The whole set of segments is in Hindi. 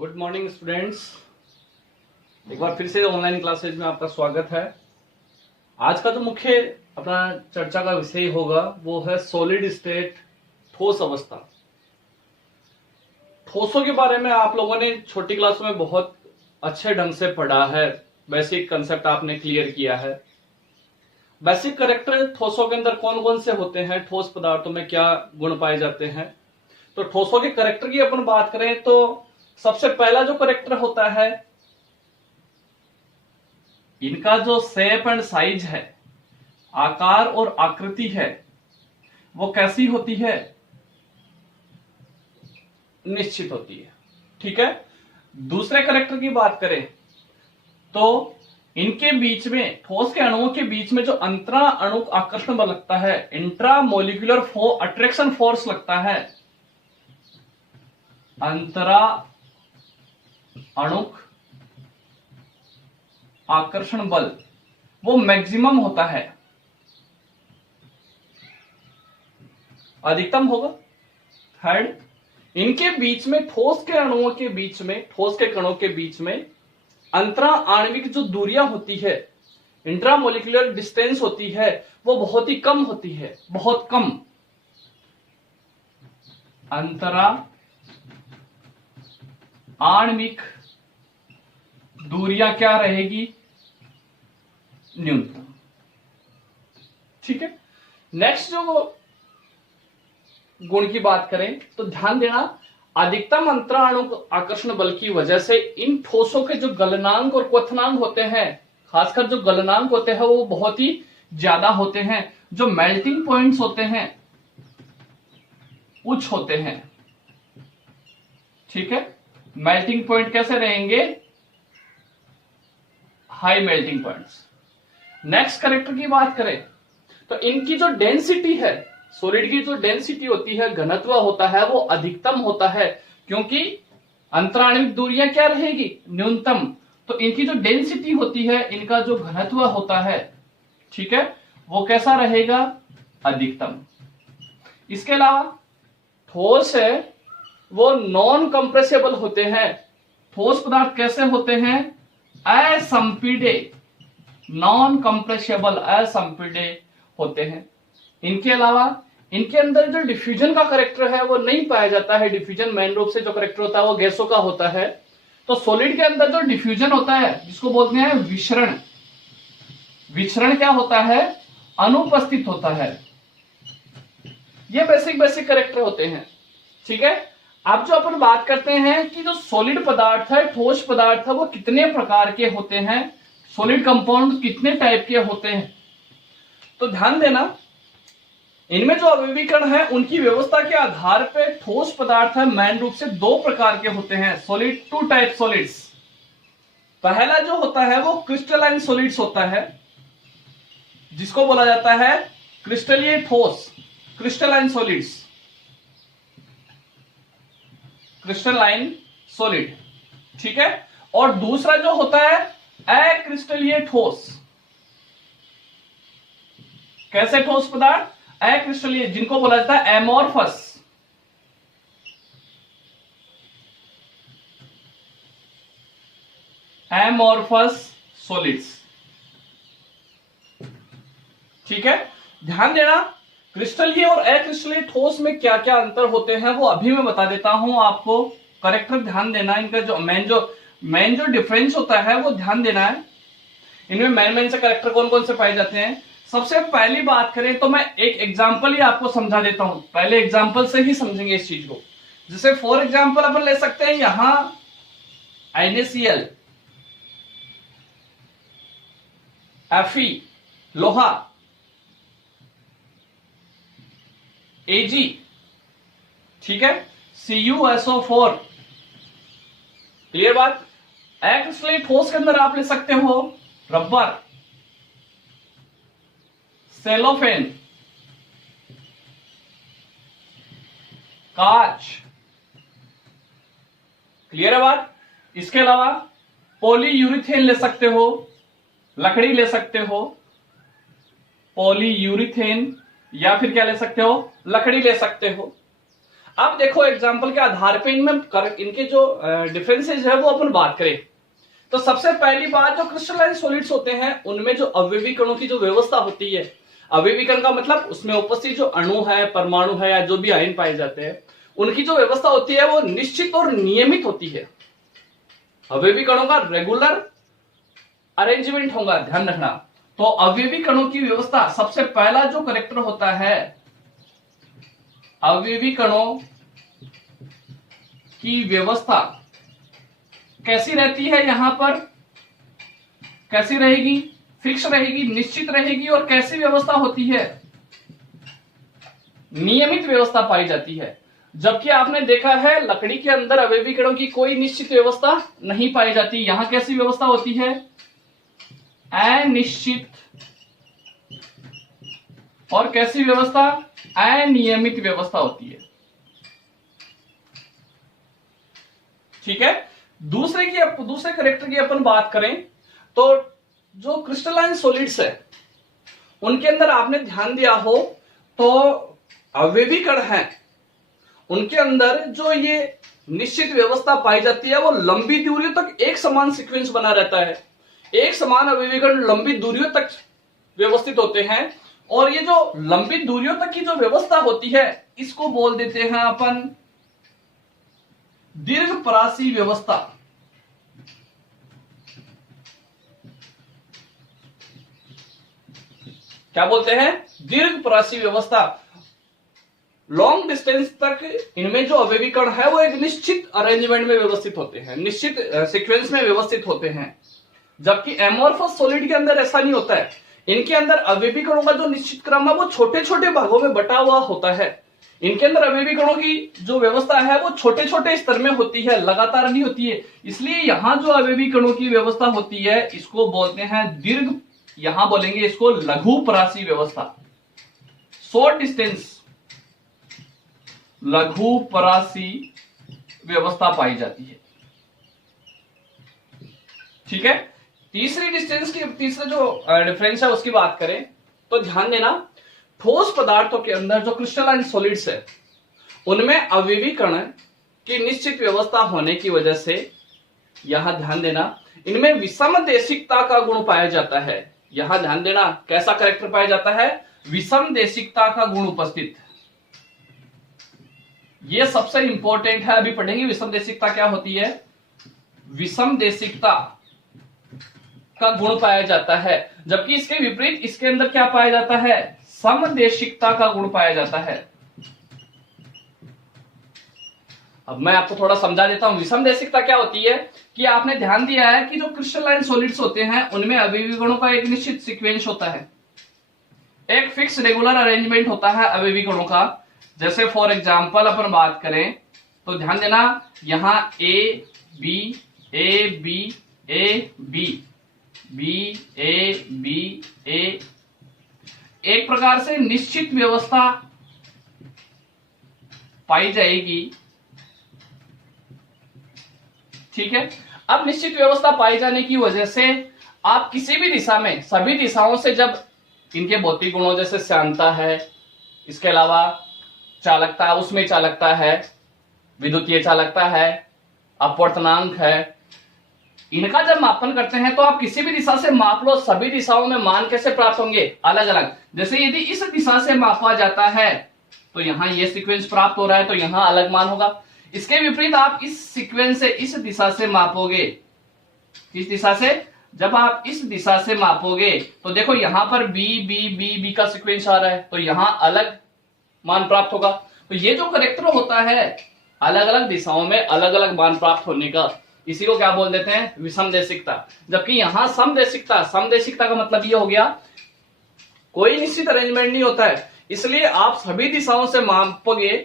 Good morning students. एक बार फिर से ऑनलाइन क्लासेज में आपका स्वागत है। आज का जो मुख्य अपना चर्चा का विषय होगा वो है सॉलिड स्टेट, ठोस अवस्था। ठोसों के बारे में आप लोगों ने छोटी क्लासों में बहुत अच्छे ढंग से पढ़ा है, बेसिक कंसेप्ट आपने क्लियर किया है। बेसिक कैरेक्टर ठोसों के अंदर कौन कौन से होते हैं, ठोस पदार्थों में क्या गुण पाए जाते हैं। तो ठोसों के कैरेक्टर की अपन बात करें तो सबसे पहला जो कैरेक्टर होता है, इनका जो शेप एंड साइज है, आकार और आकृति है, वो कैसी होती है? निश्चित होती है। ठीक है। दूसरे कैरेक्टर की बात करें तो इनके बीच में, ठोस के अणुओं के बीच में जो अंतरा अणु आकर्षण बल लगता है, इंट्रा मोलिकुलर अट्रैक्शन फोर्स लगता है, अंतरा अणुक आकर्षण बल, वो मैक्सिमम होता है, अधिकतम होगा। थर्ड, इनके बीच में, ठोस के अणुओं के बीच में, ठोस के कणों के बीच में अंतरा आणविक जो दूरियां होती है, इंट्रामोलिकुलर डिस्टेंस होती है, वो बहुत ही कम होती है, बहुत कम। अंतरा आणविक दूरियां क्या रहेगी? न्यूनतम। ठीक है। नेक्स्ट जो गुण की बात करें तो ध्यान देना, अधिकतम अंतराणु आकर्षण बल की वजह से इन ठोसों के जो गलनांक और क्वथनांक होते हैं, खासकर जो गलनांक होते हैं वो बहुत ही ज्यादा होते हैं। जो मेल्टिंग पॉइंट्स होते हैं उच्च होते हैं। ठीक है। मेल्टिंग पॉइंट कैसे रहेंगे? High melting points. Next character की बात करें तो इनकी जो डेंसिटी है, सॉलिड की जो डेंसिटी होती है, घनत्व होता है, वो अधिकतम होता है, क्योंकि अंतराणविक दूरियां क्या रहेगी? न्यूनतम। तो इनकी जो डेंसिटी होती है, इनका जो घनत्व होता है, ठीक है, वो कैसा रहेगा? अधिकतम। इसके अलावा ठोस है वो नॉन कंप्रेसिबल होते हैं। ठोस पदार्थ कैसे होते हैं? असंपीडे, नॉन कंप्रेसिबल, असंपीडे होते हैं। इनके अलावा इनके अंदर जो डिफ्यूजन का करेक्टर है वो नहीं पाया जाता है। डिफ्यूजन मेन रूप से जो करेक्टर होता है वो गैसों का होता है। तो सॉलिड के अंदर जो डिफ्यूजन होता है, जिसको बोलते हैं विसरण, विसरण क्या होता है? अनुपस्थित होता है। ये बेसिक करेक्टर होते हैं। ठीक है। अब जो अपन बात करते हैं कि जो सॉलिड पदार्थ है, ठोस पदार्थ है, वो कितने प्रकार के होते हैं, सॉलिड कंपाउंड कितने टाइप के होते हैं। तो ध्यान देना, इनमें जो अवयवीकरण है उनकी व्यवस्था के आधार पर ठोस पदार्थ है मेन रूप से दो प्रकार के होते हैं। Solid, two type solids. पहला जो होता है वो क्रिस्टलाइन सॉलिड्स होता है, जिसको बोला जाता है क्रिस्टलीय ठोस, क्रिस्टलाइन सॉलिड्स, क्रिस्टलाइन सॉलिड। ठीक है। और दूसरा जो होता है अक्रिस्टलीय ठोस। कैसे ठोस पदार्थ? अक्रिस्टलीय, जिनको बोला जाता है एमोर्फस। Amorphous solids. ठीक है। ध्यान देना, क्रिस्टलीय और अक्रिस्टलीय ठोस में क्या क्या अंतर होते हैं वो अभी मैं बता देता हूं आपको। करेक्टर ध्यान देना, इनका जो मेन जो डिफरेंस होता है वो ध्यान देना है। इनमें मेन से करेक्टर कौन कौन से पाए जाते हैं। सबसे पहली बात करें तो मैं एक एग्जांपल ही आपको समझा देता हूं, पहले एग्जांपल से ही समझेंगे इस चीज को। जैसे फॉर एग्जांपल अपन ले सकते हैं यहां NaCl, Fe लोहा, Ag, ठीक है, CuSO4। क्लियर बात। अक्रिस्टलीय ठोस के अंदर आप ले सकते हो रबर, सेलोफेन, कांच। क्लियर है बात। इसके अलावा पॉलीयूरिथेन ले सकते हो, लकड़ी ले सकते हो, पॉलीयूरिथेन, या फिर क्या ले सकते हो? लकड़ी ले सकते हो। अब देखो एग्जाम्पल के आधार पे इनके जो डिफरेंसेस है वो अपन बात करें। तो सबसे पहली बात, जो क्रिस्टलाइन सॉलिड्स होते हैं उनमें जो अवयवी कणों की जो व्यवस्था होती है, अवयवी कण का मतलब उसमें उपस्थित जो अणु है, परमाणु है या जो भी आयन पाए जाते हैं, उनकी जो व्यवस्था होती है वो निश्चित और नियमित होती है। अवयवी कणों का रेगुलर अरेंजमेंट होगा, ध्यान रखना। तो अवयवी कणों की व्यवस्था, सबसे पहला जो करेक्टर होता है, अवयवी कणों की व्यवस्था कैसी रहती है, यहां पर कैसी रहेगी, फिक्स रहेगी, निश्चित रहेगी, और कैसी व्यवस्था होती है, नियमित व्यवस्था पाई जाती है। जबकि आपने देखा है लकड़ी के अंदर अवयवी कणों की कोई निश्चित व्यवस्था नहीं पाई जाती। यहां कैसी व्यवस्था होती है, अनिश्चित, और कैसी व्यवस्था, अनियमित व्यवस्था होती है। ठीक है। दूसरे करेक्टर की अपन बात करें तो जो क्रिस्टलाइन सॉलिड्स है उनके अंदर आपने ध्यान दिया हो तो अवयवी कण हैं, उनके अंदर जो ये निश्चित व्यवस्था पाई जाती है वो लंबी दूरियों तक एक समान सीक्वेंस बना रहता है। एक समान अवयवी कण लंबी दूरियों तक व्यवस्थित होते हैं, और ये जो लंबी दूरियों तक की जो व्यवस्था होती है इसको बोल देते हैं अपन दीर्घपरासी व्यवस्था। क्या बोलते हैं, दीर्घपरासी व्यवस्था। लॉन्ग डिस्टेंस तक इनमें जो अवयवी कण है वो एक निश्चित अरेंजमेंट में व्यवस्थित होते हैं, निश्चित सीक्वेंस में व्यवस्थित होते हैं। जबकि एमोर्फस सॉलिड के अंदर ऐसा नहीं होता है। इनके अंदर अवयवी कणों का जो निश्चित क्रम है वो छोटे छोटे भागों में बटा हुआ होता है। इनके अंदर अवयवी कणों की जो व्यवस्था है वो छोटे छोटे स्तर में होती है, लगातार नहीं होती है। इसलिए यहां जो अवयवी कणों की व्यवस्था होती है इसको बोलते हैं दीर्घ, यहां बोलेंगे इसको लघुपरासी व्यवस्था, शॉर्ट डिस्टेंस लघुपरासी व्यवस्था पाई जाती है। ठीक है। तीसरे जो डिफरेंस है उसकी बात करें तो ध्यान देना, ठोस पदार्थों के अंदर जो क्रिस्टलाइन सॉलिड्स है उनमें अवयवी कण की निश्चित व्यवस्था होने की वजह से, यहां ध्यान देना, इनमें विषम देशिकता का गुण पाया जाता है। यहां ध्यान देना, कैसा कैरेक्टर पाया जाता है, विषम देशिकता का गुण उपस्थित। यह सबसे इंपॉर्टेंट है, अभी पढ़ेंगे विषम देशिकता क्या होती है। विषम देशिकता का गुण पाया जाता है, जबकि इसके विपरीत इसके अंदर क्या पाया जाता है, समदेशिकता का गुण पाया जाता है। अब मैं आपको थोड़ा समझा देता हूं विषम देशिकता क्या होती है। कि आपने ध्यान दिया है कि जो क्रिस्टलाइन सॉलिड्स होते हैं उनमें अवयवी कणों का एक निश्चित सीक्वेंस होता है, एक फिक्स रेगुलर अरेंजमेंट होता है अवयवी कणों का। जैसे फॉर एग्जांपल अपन बात करें तो ध्यान देना, यहां A B A B A B B A B A, एक प्रकार से निश्चित व्यवस्था पाई जाएगी। ठीक है। अब निश्चित व्यवस्था पाई जाने की वजह से आप किसी भी दिशा में, सभी दिशाओं से जब इनके भौतिक गुणों जैसे श्यानता है, इसके अलावा चालकता, उसमें चालकता है, विद्युतीय चालकता है, अपवर्तनांक है, इनका जब मापन करते हैं तो आप किसी भी दिशा से माप लो, सभी दिशाओं में मान कैसे प्राप्त होंगे, अलग अलग। जैसे यदि इस दिशा से मापा जाता है तो यहां ये सीक्वेंस प्राप्त हो रहा है तो यहां अलग मान होगा। इसके विपरीत आप इस सीक्वेंस से इस दिशा से मापोगे, इस दिशा से जब आप इस दिशा से मापोगे तो देखो यहां पर बी बी बी बी का सीक्वेंस आ रहा है तो यहां अलग मान प्राप्त होगा। तो ये जो करेक्टर होता है अलग अलग दिशाओं में अलग अलग मान प्राप्त होने का, इसी को क्या बोल देते हैं, विषम देशिकता। जबकि यहां समदेशिकता, समदेशिकता का मतलब ये हो गया कोई निश्चित अरेंजमेंट नहीं होता है, इसलिए आप सभी दिशाओं से मापोगे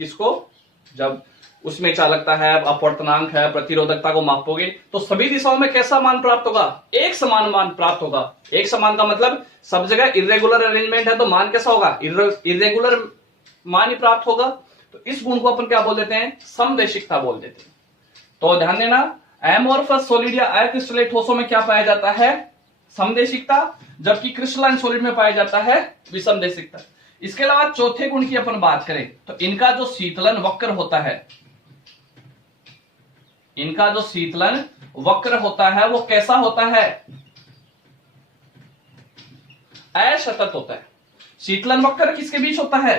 किसको, जब उसमें चालकता है, अपवर्तनांक है, प्रतिरोधकता को मापोगे तो सभी दिशाओं में कैसा मान प्राप्त होगा, एक समान मान प्राप्त होगा। एक समान का मतलब सब जगह इर्रेगुलर अरेंजमेंट है तो मान कैसा होगा, इर्रेगुलर मान ही प्राप्त होगा। तो इस गुण को अपन क्या बोल देते हैं, समदेशिकता बोल देते हैं। तो ध्यान देना, एमोर्फस सॉलिड या अक्रिस्टलाइन ठोसों में क्या पाया जाता है, समदेशिकता, जबकि क्रिस्टलाइन सॉलिड में पाया जाता है विषम देशिकता। इसके अलावा चौथे गुण की अपन बात करें तो इनका जो शीतलन वक्र होता है, इनका जो शीतलन वक्र होता है वो कैसा होता है? असतत होता है। शीतलन वक्र किसके बीच होता है?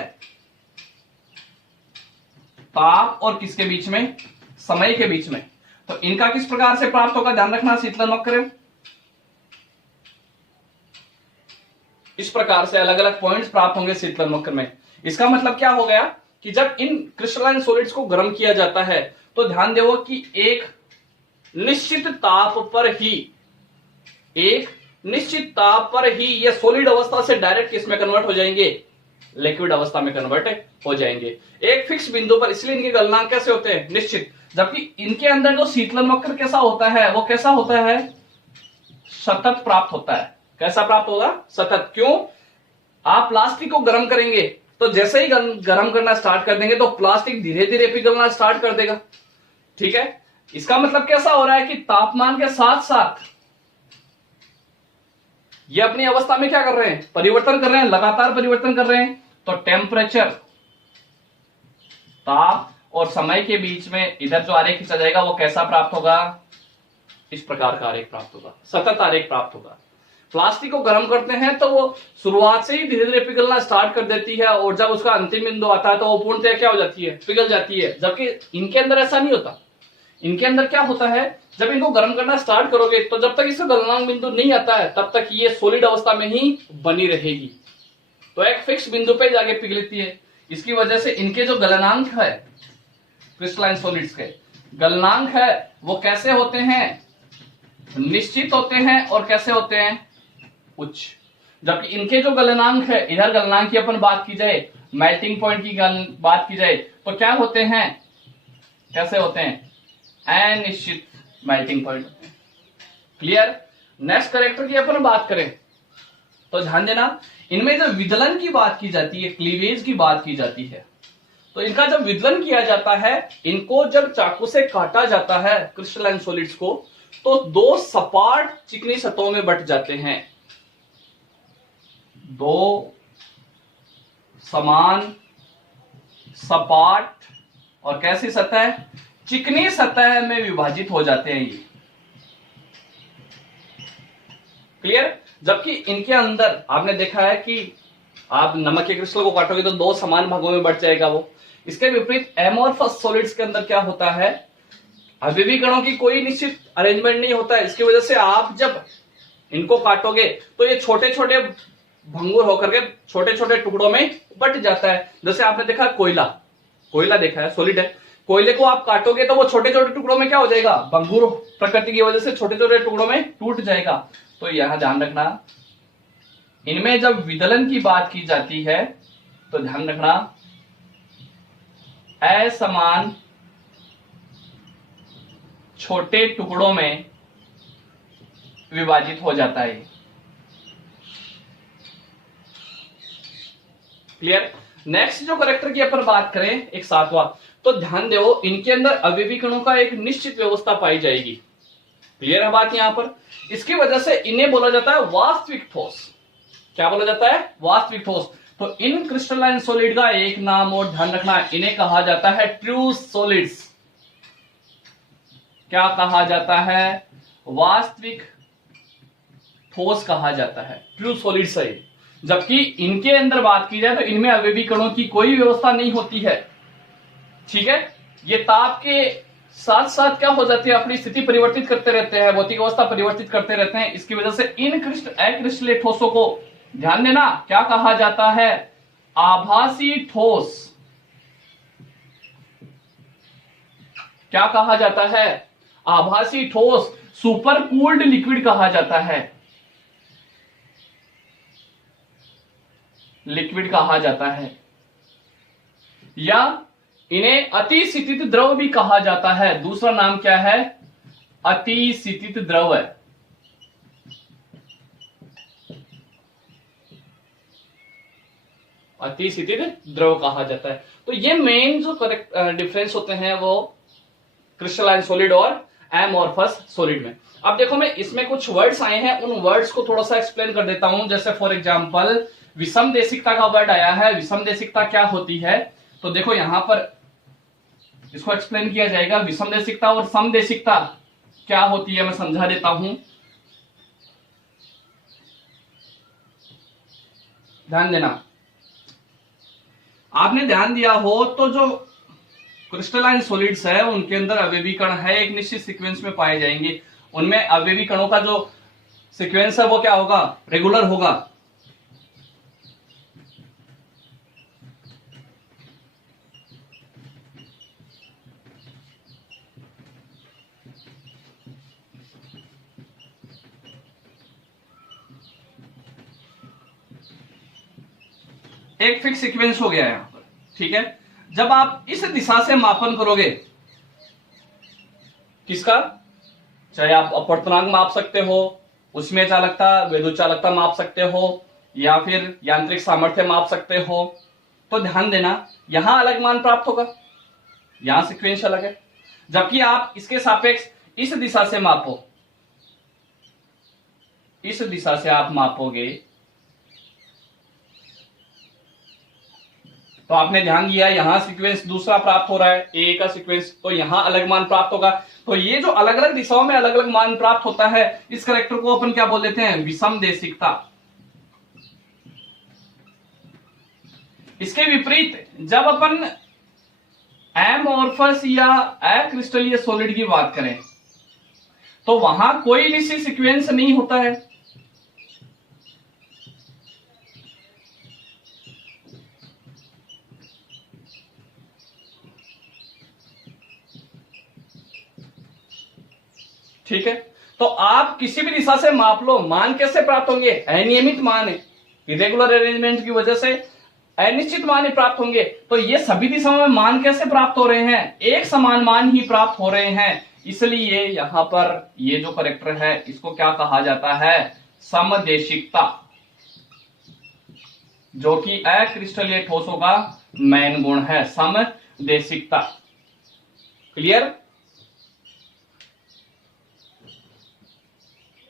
ताप और किसके बीच में? समय के बीच में। तो इनका किस प्रकार से प्राप्त होगा? ध्यान रखना, शीतलन वक्र इस प्रकार से अलग अलग पॉइंट्स प्राप्त होंगे शीतलन वक्र में। इसका मतलब क्या हो गया कि जब इन क्रिस्टलाइन सॉलिड्स को गर्म किया जाता है तो ध्यान देवो कि एक निश्चित ताप पर ही ये सॉलिड अवस्था से डायरेक्ट किसमें कन्वर्ट हो जाएंगे? लिक्विड अवस्था में कन्वर्ट हो जाएंगे एक फिक्स बिंदु पर। इसलिए इनके गलनांक कैसे होते हैं? निश्चित। जबकि इनके अंदर जो शीतलन वक्र कैसा होता है वो कैसा होता है? सतत प्राप्त होता है। कैसा प्राप्त होगा? सतत। क्यों? आप प्लास्टिक को गर्म करेंगे तो जैसे ही गर्म करना स्टार्ट कर देंगे तो प्लास्टिक धीरे धीरे पिघलना स्टार्ट कर देगा। ठीक है, इसका मतलब कैसा हो रहा है कि तापमान के साथ साथ ये अपनी अवस्था में क्या कर रहे हैं? परिवर्तन कर रहे हैं, लगातार परिवर्तन कर रहे हैं। तो टेम्परेचर, ताप और समय के बीच में इधर जो आरेख खींचा जाएगा वो कैसा प्राप्त होगा? इस प्रकार का आरेख प्राप्त होगा, सतत आरेख प्राप्त होगा। प्लास्टिक को गर्म करते हैं तो वो शुरुआत से ही धीरे धीरे पिघलना स्टार्ट कर देती है और जब उसका अंतिम बिंदु आता है तो वो पूर्णतः क्या हो जाती है? पिघल जाती है। जबकि इनके अंदर ऐसा नहीं होता। इनके अंदर क्या होता है, जब इनको गर्म करना स्टार्ट करोगे तो जब तक इसका गलनांक बिंदु नहीं आता है तब तक ये सॉलिड अवस्था में ही बनी रहेगी। तो एक फिक्स बिंदु पे जाके पिघलती है। इसकी वजह से इनके जो गलनांक है, क्रिस्टलाइन सॉलिड्स के गलनांक है वो कैसे होते हैं? निश्चित होते हैं। और कैसे होते हैं? उच्च। जबकि इनके जो गलनांक है, इधर गलनांक की अपन बात की जाए, मेल्टिंग पॉइंट की बात की जाए तो क्या होते हैं? कैसे होते हैं? अनिश्चित मेल्टिंग पॉइंट होते हैं। क्लियर? नेक्स्ट कैरेक्टर की अपन बात करें तो ध्यान देना, इनमें जब विदलन की बात की जाती है, क्लीवेज की बात की जाती है, तो इनका जब विदलन किया जाता है, इनको जब चाकू से काटा जाता है क्रिस्टलाइन सॉलिड्स को, तो दो सपाट चिकनी सतहों में बट जाते हैं। दो समान सपाट और कैसी सतह? चिकनी सतह में विभाजित हो जाते हैं ये। क्लियर? जबकि इनके अंदर आपने देखा है कि आप नमक के क्रिस्टल को काटोगे तो दो समान भागों में बट जाएगा वो। इसके विपरीत एमोर्फस सॉलिड्स के अंदर क्या होता है? अभिवी कणों की कोई निश्चित अरेंजमेंट नहीं होता है। इसकी वजह से आप जब इनको काटोगे तो ये छोटे छोटे भंगुर होकर के छोटे छोटे टुकड़ों में बट जाता है। जैसे आपने देखा कोयला देखा है, सॉलिड है। कोयले को आप काटोगे तो वो छोटे छोटे टुकड़ों में क्या हो जाएगा? भंगुर प्रकृति की वजह से छोटे छोटे टुकड़ों में टूट जाएगा। तो यहां ध्यान रखना, इनमें जब विदलन की बात की जाती है तो ध्यान रखना असमान छोटे टुकड़ों में विभाजित हो जाता है। क्लियर? नेक्स्ट जो कैरेक्टर की अपन बात करें, एक सातवां, तो ध्यान दो, इनके अंदर अवयवी कणों का एक निश्चित व्यवस्था पाई जाएगी। क्लियर है बात यहां पर? इसकी वजह से इन्हें बोला जाता है वास्तविक ठोस। क्या बोला जाता है? वास्तविक ठोस। तो इन क्रिस्टलाइन सॉलिड का एक नाम और ध्यान रखना, इन्हें कहा जाता है ट्रू सॉलिड्स। क्या कहा जाता है? वास्तविक ठोस कहा जाता है, ट्रू सॉलिड्स है। जबकि इनके अंदर बात की जाए तो इनमें अवयवी कणों की कोई व्यवस्था नहीं होती है। ठीक है, ये ताप के साथ साथ क्या हो जाती है? अपनी स्थिति परिवर्तित करते रहते हैं, भौतिक अवस्था परिवर्तित करते रहते हैं। इसकी वजह से इन अक्रिस्टलीय ठोसों को ध्यान देना क्या कहा जाता है? आभासी ठोस। क्या कहा जाता है? आभासी ठोस। सुपर कूल्ड लिक्विड कहा जाता है, लिक्विड कहा जाता है, या इन्हें अतिशीतित द्रव भी कहा जाता है। दूसरा नाम क्या है? अतिशीतित द्रव है। अतिशीतित द्रव कहा जाता है। तो ये मेन जो डिफरेंस होते हैं वो क्रिस्टलाइन सॉलिड और एमोर्फस सॉलिड में। अब देखो, मैं इसमें कुछ वर्ड्स आए हैं, उन वर्ड्स को थोड़ा सा एक्सप्लेन कर देता हूं। जैसे फॉर एग्जांपल विषम देशिकता का वर्ड आया है। विषम देशिकता क्या होती है, तो देखो यहां पर इसको एक्सप्लेन किया जाएगा। विषम देशिकता और समदेशिकता क्या होती है, मैं समझा देता हूं, ध्यान देना। आपने ध्यान दिया हो तो जो क्रिस्टलाइन सॉलिड्स है उनके अंदर अवयवी कण है, एक निश्चित सीक्वेंस में पाए जाएंगे। उनमें अवयवी कणों का जो सीक्वेंस है वो क्या होगा, रेगुलर होगा। एक फिक्स सीक्वेंस हो गया यहां पर, ठीक है। जब आप इस दिशा से मापन करोगे, किसका, चाहे आप अपवर्तनांक माप सकते हो, उसमें चालकता विद्युत चालकता माप सकते हो, या फिर यांत्रिक सामर्थ्य माप सकते हो, तो ध्यान देना यहां अलग मान प्राप्त होगा, यहां सीक्वेंस अलग है। जबकि आप इसके सापेक्ष इस दिशा से मापो, इस दिशा से आप मापोगे तो आपने ध्यान दिया यहां सीक्वेंस दूसरा प्राप्त हो रहा है, ए का सीक्वेंस, तो यहां अलग मान प्राप्त होगा। तो ये जो अलग अलग दिशाओं में अलग अलग मान प्राप्त होता है, इस करैक्टर को अपन क्या बोल देते हैं, विषम देशिकता। इसके विपरीत जब अपन एमॉर्फस या अक्रिस्टलीय सॉलिड की बात करें तो वहां कोई निश्चित सीक्वेंस नहीं होता है। ठीक है, तो आप किसी भी दिशा से माप लो, मान कैसे प्राप्त होंगे, अनियमित मान है, इरेगुलर अरेंजमेंट की वजह से अनिश्चित मान ही प्राप्त होंगे। तो ये सभी दिशाओं में मान कैसे प्राप्त हो रहे हैं, एक समान मान ही प्राप्त हो रहे हैं। इसलिए यहां पर ये जो करैक्टर है इसको क्या कहा जाता है, समदेशिकता, जो कि अक्रिस्टलीय ठोसों का मेन गुण है, समदेशिकता। क्लियर।